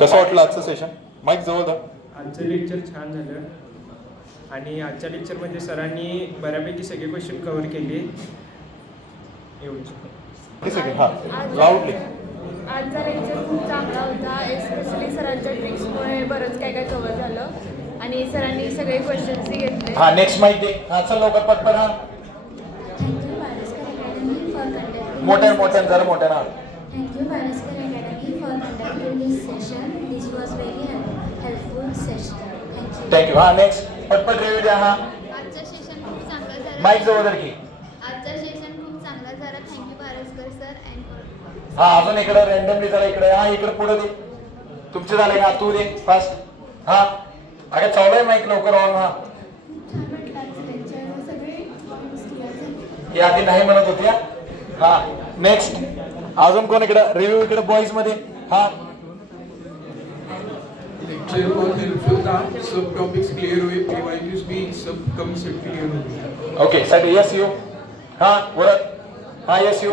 कसं वाटलं आजचं सेशन? माईक जवळ दा. आजचं लेक्चर छान झालं आणि आजच्या लेक्चरमध्ये सरांनी बऱ्यापैकी सगळे क्वेश्चन कव्हर केले. एवढंच. हां लाऊडली. आजचा लेक्चर खूप चांगला होता. एस्पेशली सरांच्या ट्रिक्समुळे बरंच काय काय कव्हर झालं आणि सरांनी सगळे क्वेश्चन्सही घेतले. हां नेक्स्ट माईक दे. हां चल लवकर पटपट. हां मोठ्या जरा मोठ्या ना. Thank you, Baraskar Academy, for conducting this session. This was very helpful session. Thank you. Thank you. हां नेक्स्ट पटपट रिव्ह्यू द्या. हां आजचं सेशन खूप चांगलं झालं. माईक जवळ धर की. आजचं सेशन खूप चांगलं झालं. थँक्यू बारसकर सर अँड हां अजून इकडे रँडमली जरा इकडे. हां इकडे पुढे दे. तुमचे झाले का? तू दे फास्ट. हां अगं चालू आहे माईक लवकर ऑन. हां हे आधी नाही म्हणत होत्या. हां नेक्स्ट अजून कोण इकडे रिव्ह्यू इकडे बॉईज मध्ये. हां लेक्चर बहुत हेल्पफुल था. सब टॉपिक्स क्लियर हुए. केवाईक्यूज भी सब कॉन्सेप्ट क्लियर हुए. Okay sir yes you. हां वरद. हां यस यू.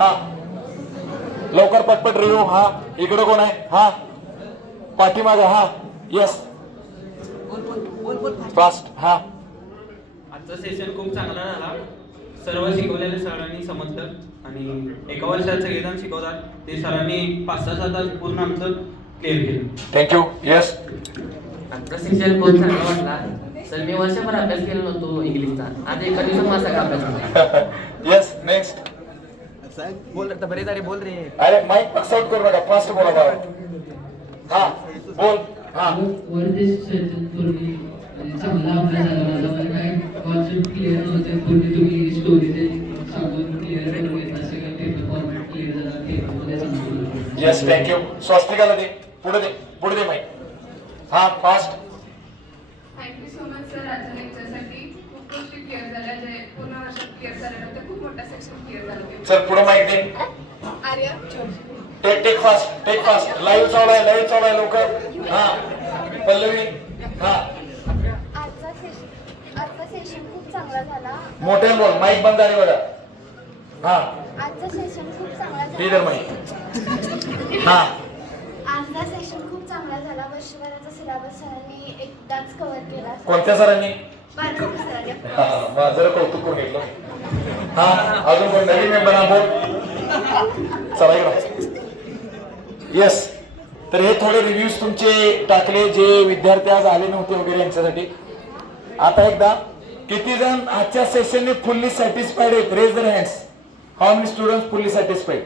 हां लवकर पटपट रिव्ह्यू. हां इकडे कोण आहे? हां पाठीमागे. हां यस फास्ट. हां आजचा सेशन खूप चांगला झाला. सर्व शिकवलेले सरांनी समजलं आणि एका वर्षात सगळेजण शिकवतात ते सरांनी 5-6 तास पूर्ण आमचं क्लिअर केलं. थँक्यू. यस आजचा सेशन खूप चांगला वाटला. सर मी वर्षभर अभ्यास केला नव्हतो इंग्लिशचा. आज एका दिवसात माझा सगळा अभ्यास झाला. Yes next. बोल रे बरे सारे बोल रे. अरे माईक पास आउट करू नका. फास्ट बोला बाबा. हां बोल. हां चांगला अभ्यास झाला माझा. मला काय कॉन्सेप्ट क्लिअर नव्हते. पूर्ण तुम्ही स्टोरी ते सांगून क्लिअर करून घेतला. सगळं पेपर फॉर्मॅट क्लिअर झाला. पेपरमध्ये सांगून. Yes thank you. स्वस्तिकाला दे. पुढे दे माईक. हां fast. Thank you so much sir आजच्या लेक्चरसाठी. खूप गोष्टी क्लिअर झाल्या जे पूर्ण वर्षात क्लिअर झाल्या नव्हत्या. खूप मोठा सेक्शन क्लिअर झाला. चल पुढे माईक दे. Arya take fast. लाईव्ह चालू आहे लवकर. हां पल्लवी. हां आजचा सेशन खूप चांगला झाला. मोठे बोल. माईक बंद आहे बघा. हां आजचा सेशन खूप चांगला इधर झाला. माईक. हां आजचा सेशन खूप चांगला झाला. वर्षभराचा सिलेबस सरांनी एकदाच कव्हर केला. कोणत्या सरांनी? बारसकर सरांनी. हां माझं कौतुक करून घेतलं. हां अजून कोण नवीन मेंबर? हा बोल. चला इकडं. येस तर हे थोडे रिव्ह्यूज तुमचे टाकले जे विद्यार्थी आज आले नव्हते वगैरे यांच्यासाठी. आता एकदा किती जण आजच्या सेशनने फुल्ली सॅटिस्फाईड आहेत? Raise their hands. How many students fully satisfied?